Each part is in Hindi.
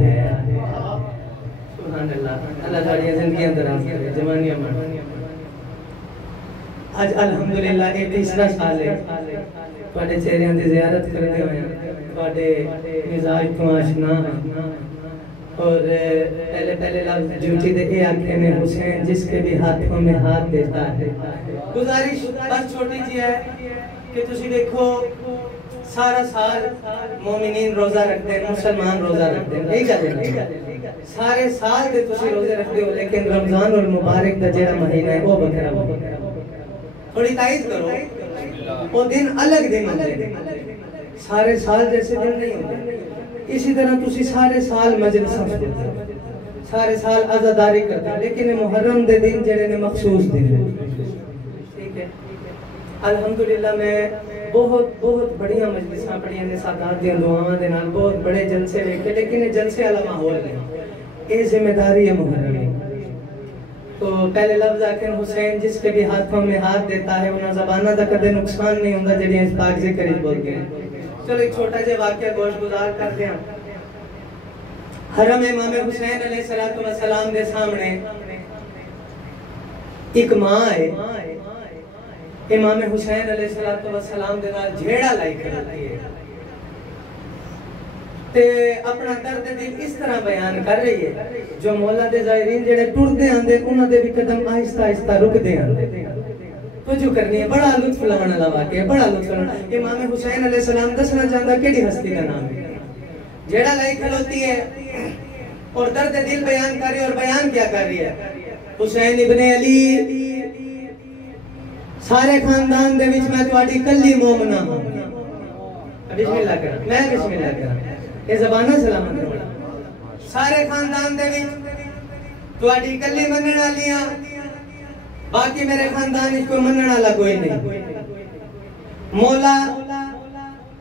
है। सुभान अल्लाह। अल्लाह ताड़ी जिंदगी दराज करे, जवानियां मार। आज अल्हम्दुलिल्लाह ये तीसरा साल है ਤੁਹਾਡੇ ਚਿਹਰਿਆਂ ਦੀ ਜ਼ਿਆਰਤ ਕਰਦੇ ਹੋਏ ਤੁਹਾਡੇ ਮਿਜ਼ਾਜ ਤੋਂ ਆਸ਼ਨਾ और पहले पहले लफ्ज़ ड्यूटी दे के आखे ने हुसैन जिसके भी हाथों में हाथ देता है। गुजारिश बस छोटी सी है कि तुसी देखो सारा साल मोमिनीन रोजा रखते हैं, मुसलमान रोजा रखते हैं, यही गल है। सारे साल दे तुसी रोजे रखते हो, लेकिन रमजान और मुबारक दा जेड़ा महीना है वो बखरा। थोड़ी ताइद करो, वो दिन अलग दिन होते हैं, सारे साल जैसे दिन नहीं होते। इसी तरह तुसी सारे साल मजलिस करते हो, सारे साल आज़ादारी करते हो, लेकिन मुहर्रम दे दिन जेड़े ने मखसूस दिन है। ठीक है, अल्हम्दुलिल्लाह मैं बहुत बहुत बढ़िया मजलिसां पढ़ियां ने, सादात दी दुआवां दे नाल बहुत बड़े जलसे देखे, लेकिन ये जलसे वाला माहौल नहीं, ये जिम्मेदारी है मुहर्रम की। तो पहले लफ्ज़ आखिर हुसैन जिसके भी हाथों में हाथ देता है, उन्हें ज़बाना दा कदे नुकसान नहीं होता जेड़ियां इस पाक ज़िक्र विच बोल गए। चलो एक छोटा जिहा वाक़या गोश गुजार करते हैं। हरम इमाम हुसैन अलैहिस्सलातु वस्सलाम दे सामने एक मां है, इमाम हुसैन अलैहिस्सलातु वस्सलाम दे नाल झेड़ा लाई करती है ते अपना दर्द दिल इस तरह बयान कर रही है जो मौला दे ज़ाहिरीन जेड़े टुरदे आंदे उन्हां दे भी कदम आहिस्ता आहिस्ता रुकदे आंदे। जो करनी है बड़ा लुत्फ लाने वाला वाक़या, बड़ा लुत्फ लाना। इमाम हुसैन अलैहिस्सलाम दसना चाहता केड़ी हस्ती का नाम है जेड़ा लाई खलोती है और दर्द दिल बयान कर रही है। और बयान क्या कर रही है? हुसैन इब्ने अली सारे खानदान दे विच मैं तुम्हारी कल्ली मोमना हूं। बिस्मिल्लाह कर, मैं बिस्मिल्लाह कर, ये ज़बाना सलामत होना। सारे खानदान दे विच तुम्हारी कल्ली मनने वाली हां, बाकी मेरे खानदान इसको मनने वाला कोई नहीं। मौला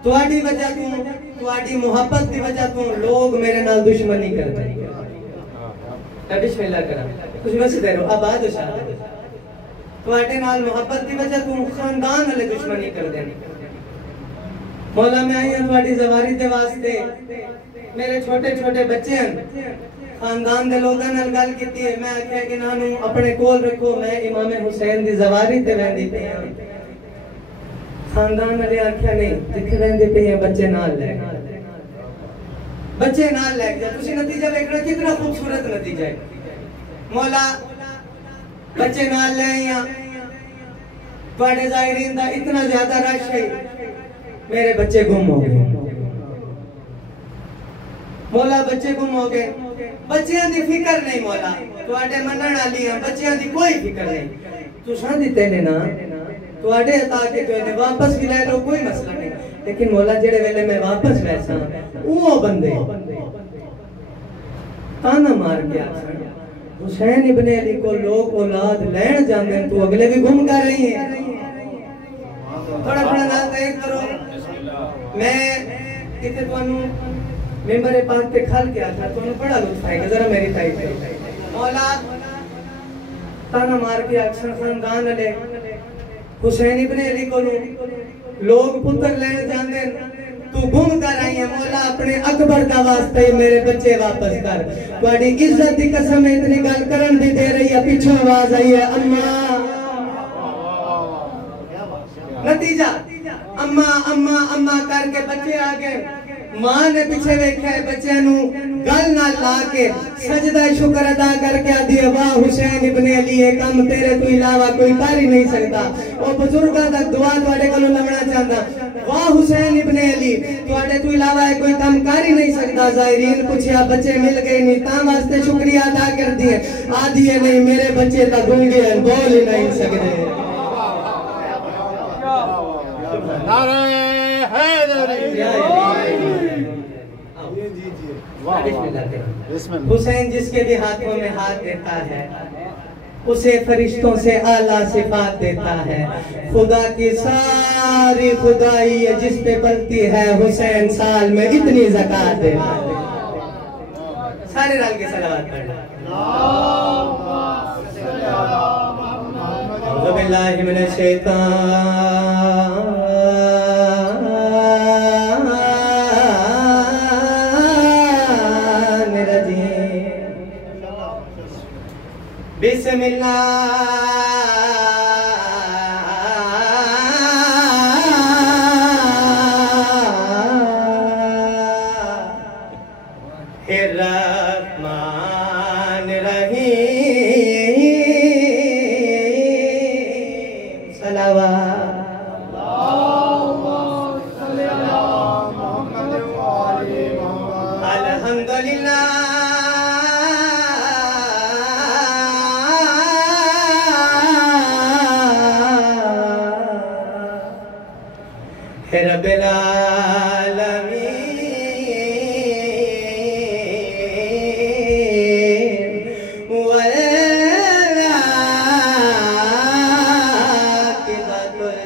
तुम्हारी वजह तो, तुम्हारी मोहब्बत की वजह तो लोग मेरे नाल दुश्मनी करते हैं। बिस्मिल्लाह करा, कुछ बस दे रहो अब बात हो तुम्हारे नाल मोहब्बत की वजह तो खानदान वाले दुश्मनी कर देने। मौला मैं आई हूं तुम्हारी ज़वारी दे वास्ते, मेरे छोटे छोटे बच्चे हैं, खानदान दे लोगों नाल गल कीती है, मैं आख्या कि नानू अपने कोल रखो, मैं इमाम हुसैन दी ज़वारी ते वेंदी पे हां। खानदान वाले आख्या नहीं, जिथे वेंदी पे हां बच्चे नाल ले, बच्चे नाल ले जा। तुसी नतीजा देखना कितना खूबसूरत नतीजा है। मौला बच्चे नाल ले आईया, तुहाडे ज़ाहिरीन दा इतना ज्यादा रश है, मेरे बच्चे गुम हो गए। मौला बच्चे गुम हो गए, बच्चियां दी फिक्र नहीं मौला, तुहाडे मनण वाली हां, बच्चियां दी कोई फिक्र नहीं। तुसां दिते ने ना, तुहाडे अता के कोई वापस भी ले लो, कोई मसला नहीं। लेकिन मौला जेड़े वेले मैं वापस वैसा वो बंदे ताना मार के आखन हुसैन इब्ने अली को लोग औलाद लेन जांदे, तू अगले भी गुम कर रही है। थोड़ा थोड़ा नाल तय करो। मैं इथे तुहानू मेंबर पाक पे खल के आता, तुहानू बड़ा लुत्फ आएगा, जरा मेरी तारीफ करो। मौला ताना मार के अक्सर खानदान वाले हुसैन इब्ने अली को लोग पुत्र लेने जांदे, तू गुम कर आई है। मौला अपने अकबर दा वास्ते मेरे बच्चे वापस कर, तुम्हारी इज्जत की कसम है, इतनी गल करन दी दे रही है, पीछे आवाज आई है अम्मा। नतीजा अम्मा अम्मा अम्मा करके बच्चे आ गए। मां ने पीछे देखा है बच्चे नु गल ना ला के सजदा शुक्र अदा करके आदी है, वाह हुसैन इब्ने अली, ये काम तेरे तो इलावा कोई कर ही नहीं सकता। ओ बुजुर्गां दा दुआ तुहाडे कोलों लंघना चाहता, वाह हुसैन इब्ने अली, तुहाडे तो इलावा कोई काम कर ही नहीं सकता। ज़ाहिरीन पूछया बच्चे मिल गए नहीं, ता वास्ते शुक्रिया अदा कर दिए। आदी है नहीं, मेरे बच्चे ता गूंगे हैं, बोल ही नहीं सकते। नारे हैदरी। हुसैन जिसके भी हाथों में हाथ देता है, उसे फरिश्तों से आला सिफात देता है। खुदा की सारी खुदाई है जिस पे बनती है, हुसैन साल में इतनी ज़कात देता है। सारे रल के सलावत पढ़ना। बिल्लाहि मिनश शैतान बिस्मिल्लाहिर्रहमान रहीम सलावत अल्हम्दुलिल्लाह रब्बिल आलमीन वल आक़िबतुल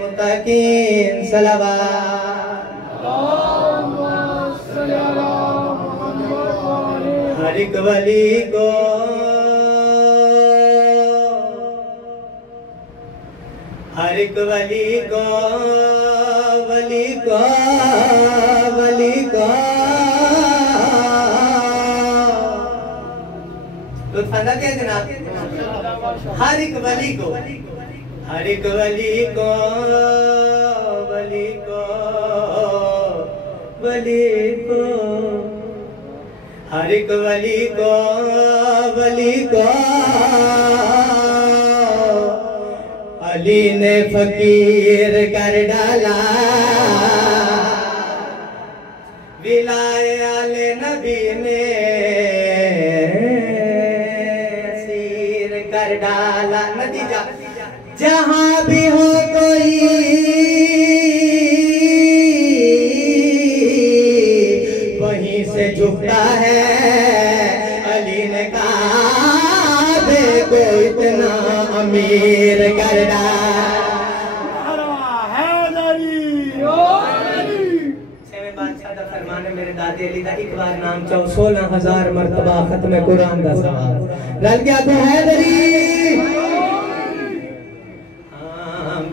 मुत्तक़ीन सलावत हर एक वली को हर एक वली को तो फंदा क्या जनाब हर एक वली को हर एक वली को हर एक वली को अली ने फकीर कर डाला विलाए आले नबी ने असीर कर डाला नतीजा जहां भी हो कोई वहीं से झुकता है अली ने कहा को इतना अमीर कर फरमाने मेरे दादी अली का एक बार नाम चाहो 16,000 मरतबा खत्म कुरान का सवाल रल गया तो हैदरी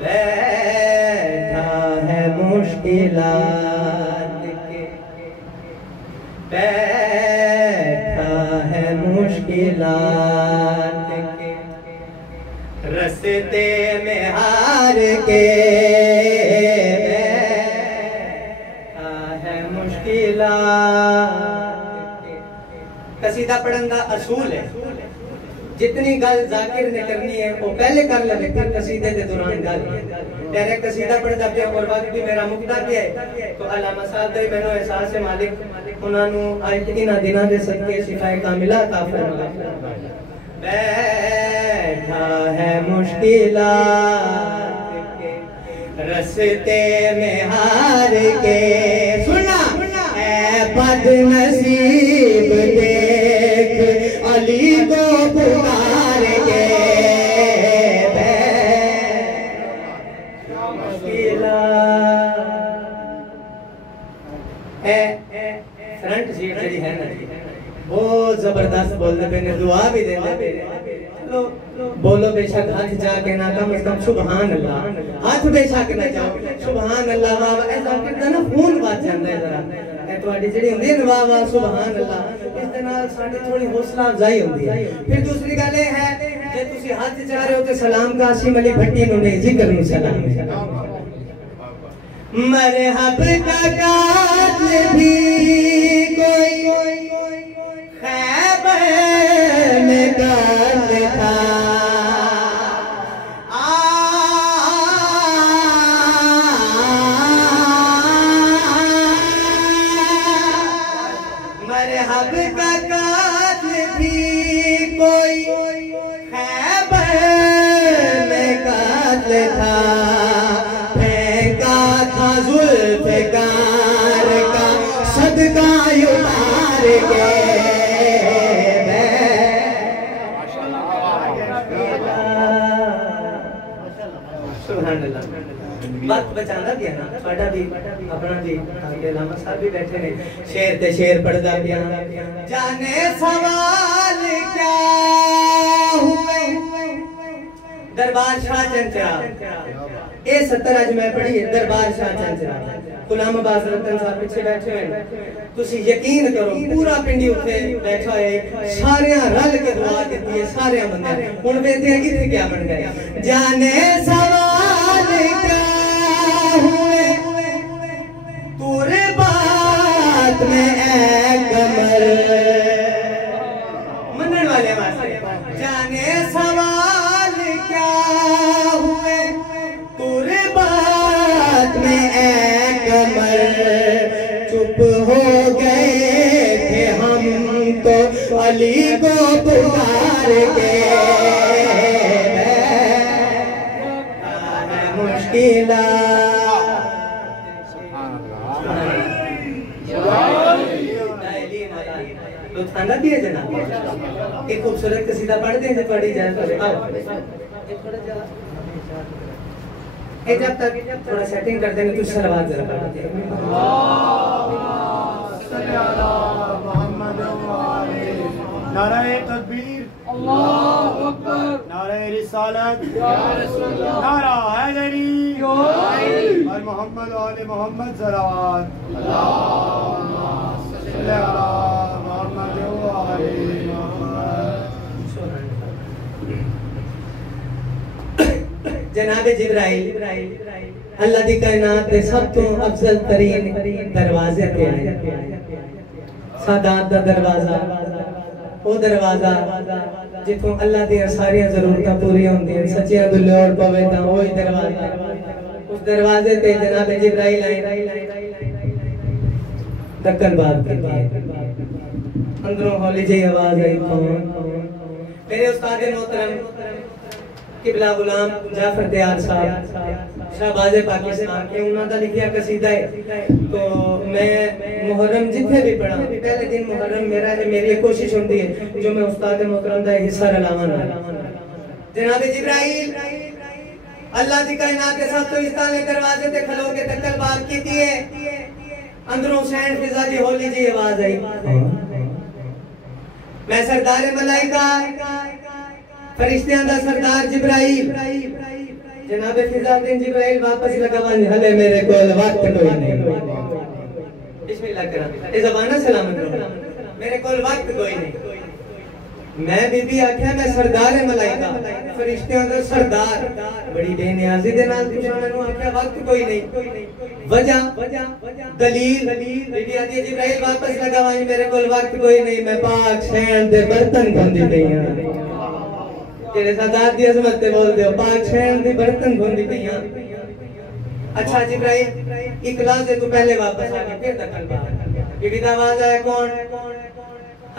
बैठा है मुश्किलात के बैठा है मुश्किलात के रस्ते में हार के कसीदा पढ़न का असूल है जितनी गल जाकिर ने करनी है वो पहले कर ले फिर कसीदे के दौरान गल डायरेक्ट कसीदा पढ़दा पिया और वक्त भी मेरा मुकदा पिया है तो अल्लामा साहब दे मैनू एहसास है मालिक उन्हां नु आज इन्हां दिनां दे सदके शिफाए कामिला अता फरमा बैठा है मुश्किलात के रस्ते में हार के सुनना बदनसीब देख अली को पुकार के फ्रंट सीट जी है ना बहुत जबरदस्त बोलते पे ने दुआ भी देते पे बोलो बेशक हाथ जाके ना कम से कम सुभान अल्लाह हाथ बेशक ना जाओ सुभान अल्लाह वाह ऐसा करदा ना खून बात जांदा है जरा ਤੁਹਾਡੀ ਜਿਹੜੀ ਹੁੰਦੀ ਹੈ ਵਾਹ ਵਾਹ ਸੁਭਾਨ ਅੱਲਾਹ ਇਸ ਦੇ ਨਾਲ ਸਾਡੀ ਥੋੜੀ ਹੌਸਲਾ ਅਫਜ਼ਾਈ ਹੁੰਦੀ ਹੈ ਫਿਰ ਦੂਸਰੀ ਗੱਲ ਇਹ ਹੈ ਜੇ ਤੁਸੀਂ ਹੱਥ ਚੜਾ ਰਹੇ ਹੋ ਤੇ ਸਲਾਮ ਕਾਸਿਮ ਅਲੀ ਭੱਟੀ ਨੂੰ ਨਹੀਂ ਜ਼ਿਕਰ ਨੂੰ ਸਲਾਮ मरहब का कातिल भी कोई खैबर में कातिल था मरहब का कातिल भी कोई खैबर में कातिल था जुल्फ़िकार का सदका उतार के सुभान अल्लाह वक्त बचाना दिया ना साडा भी अपना भी आगे अल्लामा साहब भी बैठे ने शेर ते शेर पढ़दा पिया जाने सवाल क्या हुए दरबार शाह चंचरा ये 70 अज मैं पढ़ी है दरबार शाह चंचरा गुलाम अब्बास रतन साहब पीछे बैठे हुए तुसी यकीन करो पूरा पिंडी उत्थे बैठा है सारे रल के दुआ दी है सारे बंदे हुन वेदे किथे क्या बन गए जाने सवाल क्या हुए तूरे बात में ऐ कमर मनन वाले वास्ते जाने सवाल क्या हुए तूरे बात में ऐ कमर चुप हो गए थे हम तो अली को पुकार के मुश्किल खाना भी है जनाब एक खूबसूरत कसीदा पढ़ते हैं पढ़ी जाए जब तक थोड़ा सेटिंग कर देंगे तो सलवात जरा पढ़ते हैं नारे तकबीर अल्लाहु अकबर नारे रिसालत या रसूल अल्लाह नारा हैदरी और मोहम्मद वाले मोहम्मद सलावत अल्लाहुम्मा सल्ली अला मोहम्मद वाले जनाब जिब्राइल अल्लाह दी कायनात दे सब तो अफजल तरीन दरवाजे पे है सादात दा दरवाजा ओ दरवाजा जिथों अल्लाह दी सारी जरूरतां पूरी होंदियां सच्चियां दुल्ले और पवे तां ओही दरवाजा उस दरवाजे पे जनाब जिब्राइल आए दक्कन बात की अंदरों हौली जी आवाज आई कौन मेरे उस्ताद मोहतरम किबला गुलाम जाफर दयाल साहब शाहबाज़े पाकिस्तान के उन्होंने दा लिखिया कसीदा है तो मैं मुहर्रम जिथे भी पढ़ा पहले दिन मुहर्रम मेरा है मेरी कोशिश होती है जो मैं उस्ताद मोहतरम दा हिस्सा रलावा ना जनाब जिब्राइल अल्लाह दी कायनात के साथ तो इस ताले दरवाजे ते खलो के तकल बात कीती है अंदरों हुसैन फिजा दी होली जी आवाज आई मैं सरदार मलाइका फरिश्तियां दा सरदार जिब्राइल जनाब फिजाउद्दीन जिब्राइल वापस लगा वन हले मेरे कोल वक्त कोई नहीं बिस्मिल्लाह करा ए ज़बाना सलामत रहो मेरे कोल वक्त कोई नहीं मैं बीबी आख्या मैं सरदार मलाइका फरिश्तियां दा सरदार बड़ी बेनियाजी दे नाल पूछा मैनू आख्या वक्त कोई नहीं वजह दलील बीबी आदि जिब्राइल वापस लगा वन मेरे कोल वक्त कोई नहीं मैं पाक शैन दे बर्तन धोंदी पई हां तेरे सादात दी अजमत ते बोल दियो पाक शैन दी बर्तन धोंदी पई हां अच्छा जिब्राइल इकलास से तू पहले वापस आ गया फिर दखल बात बीबी दा आवाज आया कौन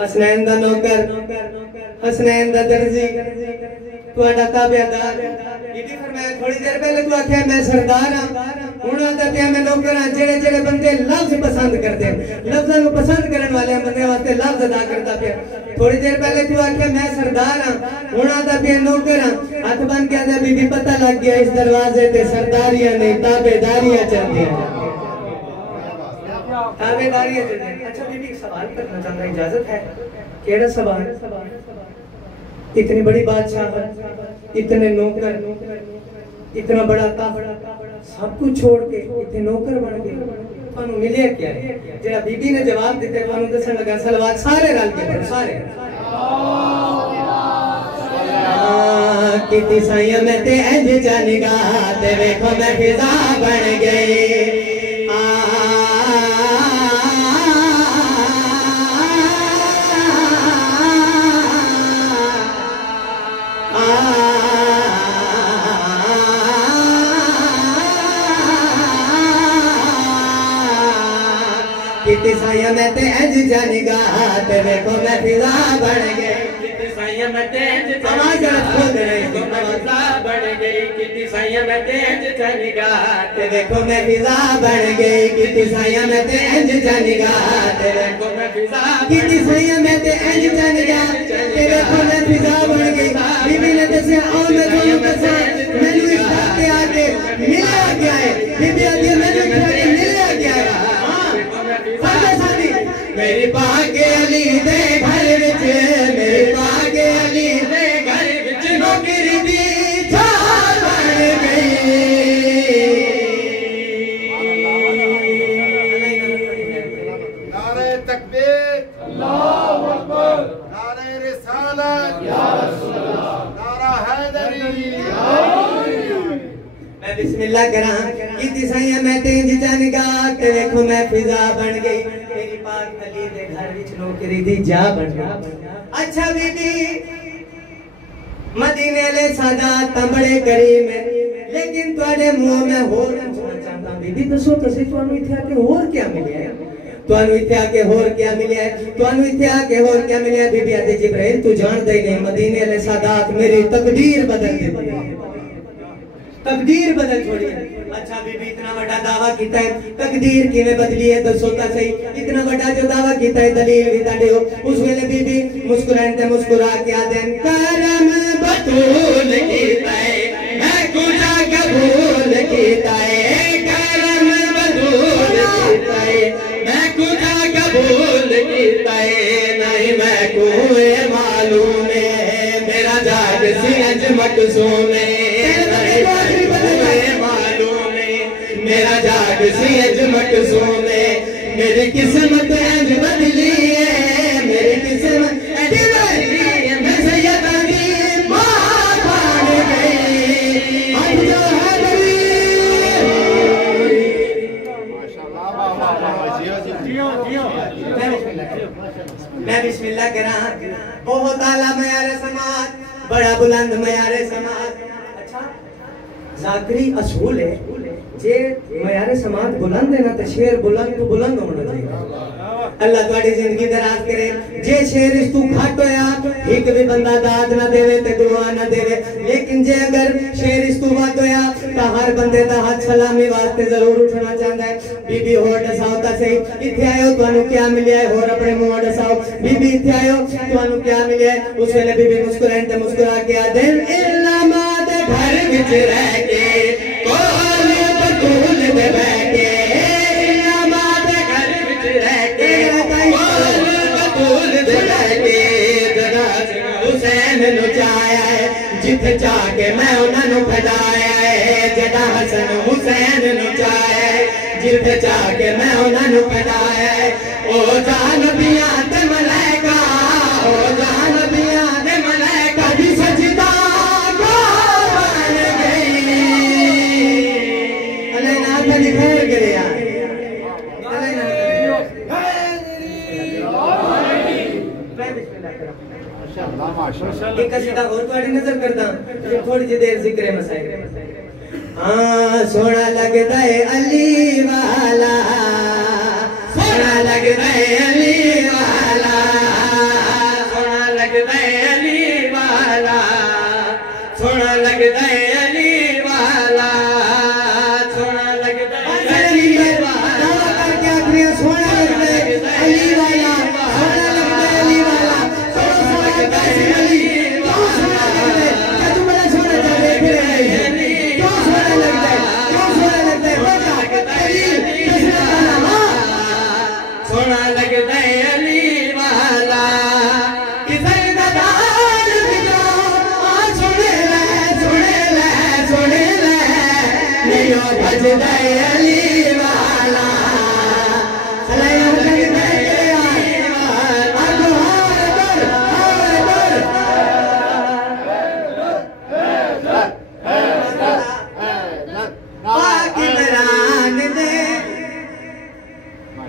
हसनैन दा नौकर हसनैन दा दर्जी तुहाडा ताबेदार बीबी फरमाया थोड़ी देर पहले तू आख्या मैं सरदार हां हुण दा ते मैं नौकर हां जेड़े जेड़े बंदे लफ्ज पसंद करदे लफ्जां नु पसंद करन वाले बंदे वास्ते लफ्ज अदा करदा पिया थोड़ी देर पहले तू आख्या मैं सरदार हां हुण दा ते नौकर हां हाथ बन के आजा बीबी पता लग गया इस दरवाजे ते सरदारियां नहीं ताबेदारियां चलदियां ताबेदारियां चलदियां अच्छा बीबी एक सवाल करना चाहता इजाजत है केड़ा सवाल इतनी बड़ी बादशाह इतने नौकर इतना बड़ा ताबड़ा सब कुछ छोड़ के इतने नौकर बन गए थानू मिले क्या है जेड़ा बीबी ने जवाब दिते थानू दसन लगा सलवात सारे रल के पढ़ सारे किती साया मैं ते इंज जानेगा ते देखो मैं फिजा बन गई किती साया मैं ते इंज जानेगा ते देखो मैं फिजा बन गई किती साया मैं ते इंज आवाज खोल दे फिजा बन गई किती साया मैं ते इंज जानेगा ते देखो मैं फिजा बन गई किती साया मैं ते इंज जानेगा ते देखो मैं फिजा किती साया मैं ते इंज जानेगा ते देखो मैं फिजा बन गई बीबी ने दसे आओ मैं ਤੁਹਾਨੂੰ दसा मैनू इस पे आके मिला गया है बीबी आदि मैनू मिला गया है मेरी पाके अली दे घर विच मेरी पाके अली दे घर विच नौकरी दी छाल बन गई रिसालत या रसूल अल्लाह नारा हैदरी मैं बिस्मिल्लाह करा की सैया मैं तेज जानेगा ते देखो मैं फिजा बन गई मेरी पाक अली दे घर विच नौकरी दी जा बन गई। अच्छा बीबी मदीने ले सादात तंबड़े करीम लेकिन तुहाडे मुंह में होर पूछना चाहता बीबी दसो तुसी तुहानू इथे आके होर क्या मिलिया है तुहानू इथे आके होर क्या मिलिया है तुहानू इथे आके होर क्या मिलिया है बीबी आते जिब्राइल तू जानदा ही नहीं मदीने ले सादात मेरी तकदीर बदल दी तकदीर बदल छोड़ी है। अच्छा बीबी इतना बड़ा दावा कीता है तकदीर किवें बदली है दसो ता सही इतना बड़ा जो दावा कीता है दलील भी ताडे हो उस वेले बीबी मुस्कुरान ते मुस्कुरा के आदेन करम बतूल कीता है मैं कुजा कबूल कीता है करम बतूल कीता है मैं कुजा कबूल कीता है नहीं मैं को मालूम है मेरा जाग सी अज मकसूम है मालूम है मेरा जाग सी अज मकसूम है मेरी किस्मत अज बदली है मेरी किस्मत अज बदली है मैं सैयदा दी मां बन गई अब जो है मैं बिस्मिल्लाह करा बहुत आला मयार समाज बड़ा बुलंद मयार समाज। अच्छा जाकरी असूल है जे मयार समाज बुलंद है ना तो शेर बुलंद तो बुलंद होना चाहिए। अल्लाह तुम्हारी जिंदगी दराज करे जे शेर इस तू घट होया एक भी बंदा दाद ना देवे ते दुआ ना देवे लेकिन जे अगर शेर इस तू वध होया तो हर बंदे दा हाथ सलामी वास्ते जरूर उठना चाहता है। बीबी होर दसाओ ता सही इथे आयो तुहानू क्या मिलिया है होर अपने मुंह दसाओ बीबी इथे आयो तुहानू क्या मिलिया है उस वेले बीबी मुस्कुरान ते मुस्कुरा के आ दिल इल्लामा दे घर विच रह के कोल बतूल दे बैठे इल्लामा दे घर विच रह के कोल बतूल दे बैठे दराज हुसैन नु चाया है जिथे जाके मैं उन्हां नु फदाया है जदा हसन हुसैन नु चाया है जिथे जाके मैं उन्हां नु फदाया है ओ जान बिया ते मलाइका ओ जान बिया ते मलाइका दी सजदा बन गई अले ना था दिखार करे यार अले ना माशाअल्लाह माशाअल्लाह एक कसीदा और तुम्हारी नजर करदा थोड़ी जी देर जिक्र मसाइल। हाँ सोना लगता है अली वाला सोना लगता है अली वाला सोना लगता है अली वाला सोना लगता है अली वाला सोना लगता है अली वाला करके आखिरी सोना लगता है अली वाला सोना लगता है अली वाला सोना लगता है अली सोना लगता है क्या तू बड़ा सोना चाहे फिर अली क्यों सोना लगता है क्यों सोना लगता है बता दलील किसने कहा सोना लगता है अली वाला किसे दाल बिना आ सुने ले नहीं हो भजदा है अली वाला सलाया लगता है अली वाला आगो पाक इमरान दे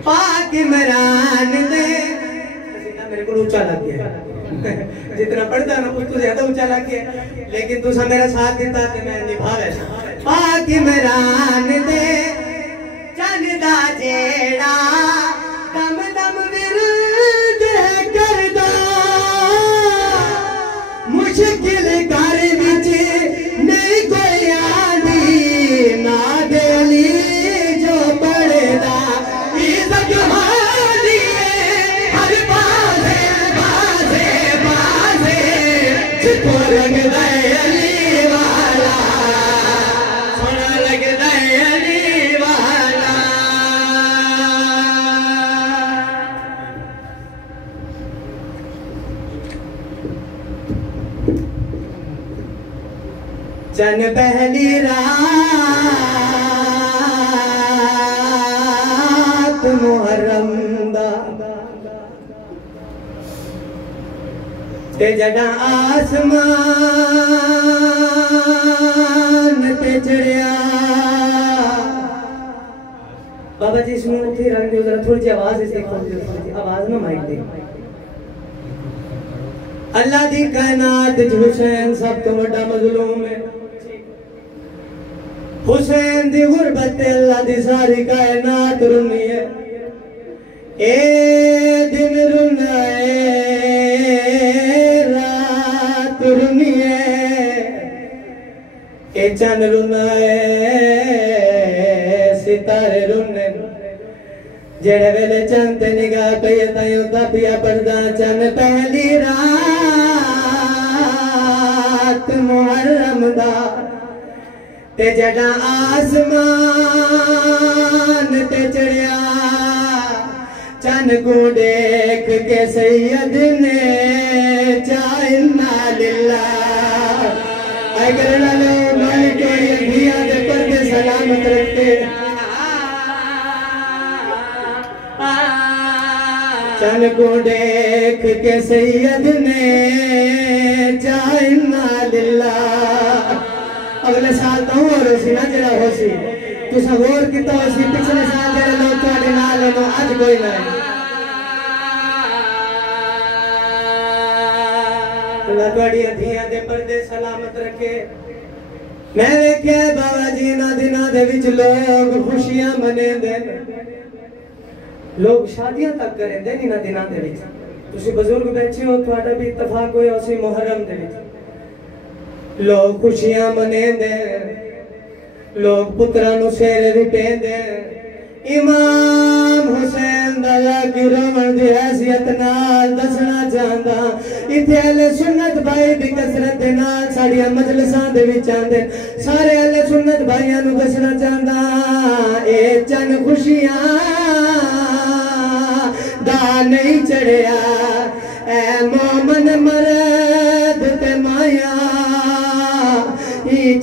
पाक इमरान दे मेरे को ऊंचा लग गया जितना पढ़ता ना उसको ज्यादा ऊंचा लग गया लेकिन तुसा मेरा साथ देता तो मैं निभा वैसा पाक इमरान दे चंदा जेड़ा दम दम विरद करदा मुश्किल घर विच नहीं कोई आंदी ना देली जो पड़दा इज्जत हादी हर पासे पासे पासे जिको लगदा है अली वाला सोना लगदा है अली वाला। चन पहली रात मुहर्रम दा ते जड़ा आसमान ते चढ़िया बाबा जी इसमें उठी रंग दो जरा थोड़ी सी आवाज इसे आवाज ना माइक दे अल्लाह दी कायनात हुसैन सब तो बड़ा मजलूम है हुसैन दी गुरबत अल्लाह दी सारी कायनात रुनी है ए दिन रुना है रात रुनी है ए चंद रुना है सितारे रुने जेड़े वेले चंद निगाह पे तायो तपिया पर्दा चंद पहली रात मुहर्रम दा ते जड़ा आसमान ते चढ़िया चंद को देख के सैयद ने चाइना लिल्लाह अगर लो मालिक ये दिया दे पर्दे सलामत रखते चंद को देख के सैयद ने चाइना लिल्लाह अगले साल तो और सी ना जरा हो सी तुसा गौर किता हो सी पिछले साल जरा लोग ਤੁਹਾਡੇ ਨਾਲ हो आज कोई ना अल्लाह ਤੁਹਾਡੀਆਂ ਧੀਆਂ ਦੇ ਪਰਦੇ सलामत रखे मैं वेख्या बाबा जी ना दिना दे विच लोग खुशियां मनेंदे लोग शादियां तक करेंदे इन दिना दे विच तुसी बुजुर्ग बैठे हो ਤੁਹਾਡਾ भी इत्तेफाक होया उसी मुहर्रम दे विच लोग खुशियां मनेंदे लोग पुत्रा नु सेरे भी पेंदे इमाम हुसैन दा गिरवन दी हैसियत नाल दसना चाहंदा इथे अहले सुन्नत भाई भी कसरत दे नाल साडियां मजलिसां दे विच आंदे सारे अहले सुन्नत भाइयां नु दसना चाहंदा ए चन खुशियां दा नहीं चढ़िया ए मोमन मर्द ते माया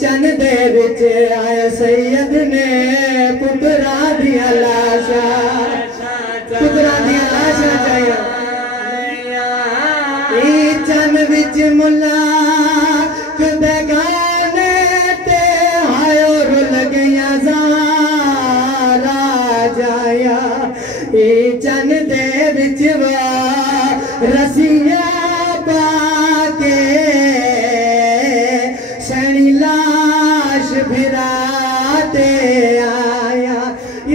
चन दे विच आया सैयद ने पुत्रा दिया लाशा चाहिए चन विच मुला बेगाने ते हायो रुल गया ज़ारा जाया चन दे विच रसिया पाके सैनी लाश फिराते आया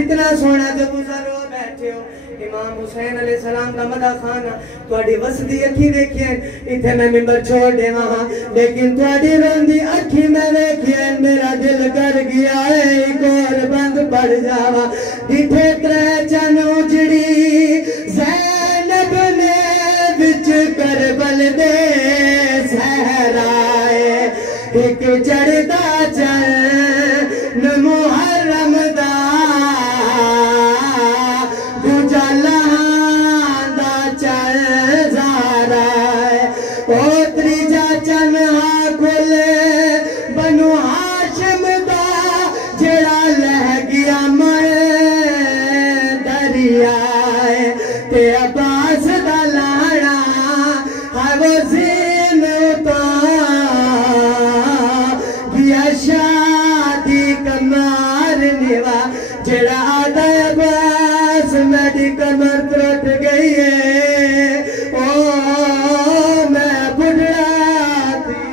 इतना सोना जब गुजरो बैठे हो इमाम हुसैन अलैहिस्सलाम दा मदा खाना ਤੁਹਾਡੀ ਵਸਦੀ ਅੱਖੀ ਵੇਖਿਆ इथे मैं मिंबर छोड़ देवा हां लेकिन ਤੁਹਾਡੀ रोंदी अखी मैं ਵੇਖਿਆ मेरा दिल कर गया है एक और बंद पड़ जावा दिठे त्रै चन उजड़ी ज़ैनब ने विच करबल दे सहराए एक चढ़दा चन मुहर्रम दा गुजाला दा चल ज़ारा ओ त्रीजा चन खुल बनु हाशिम दा जेड़ा लह गया मर दरिया ते अब्बास दा लाड़ा है वो ज़ीन शादी कमार निवा जेड़ा आदा अब्बास मेरी कमर त्रुट गई है ओ मैं बुढ़ा थी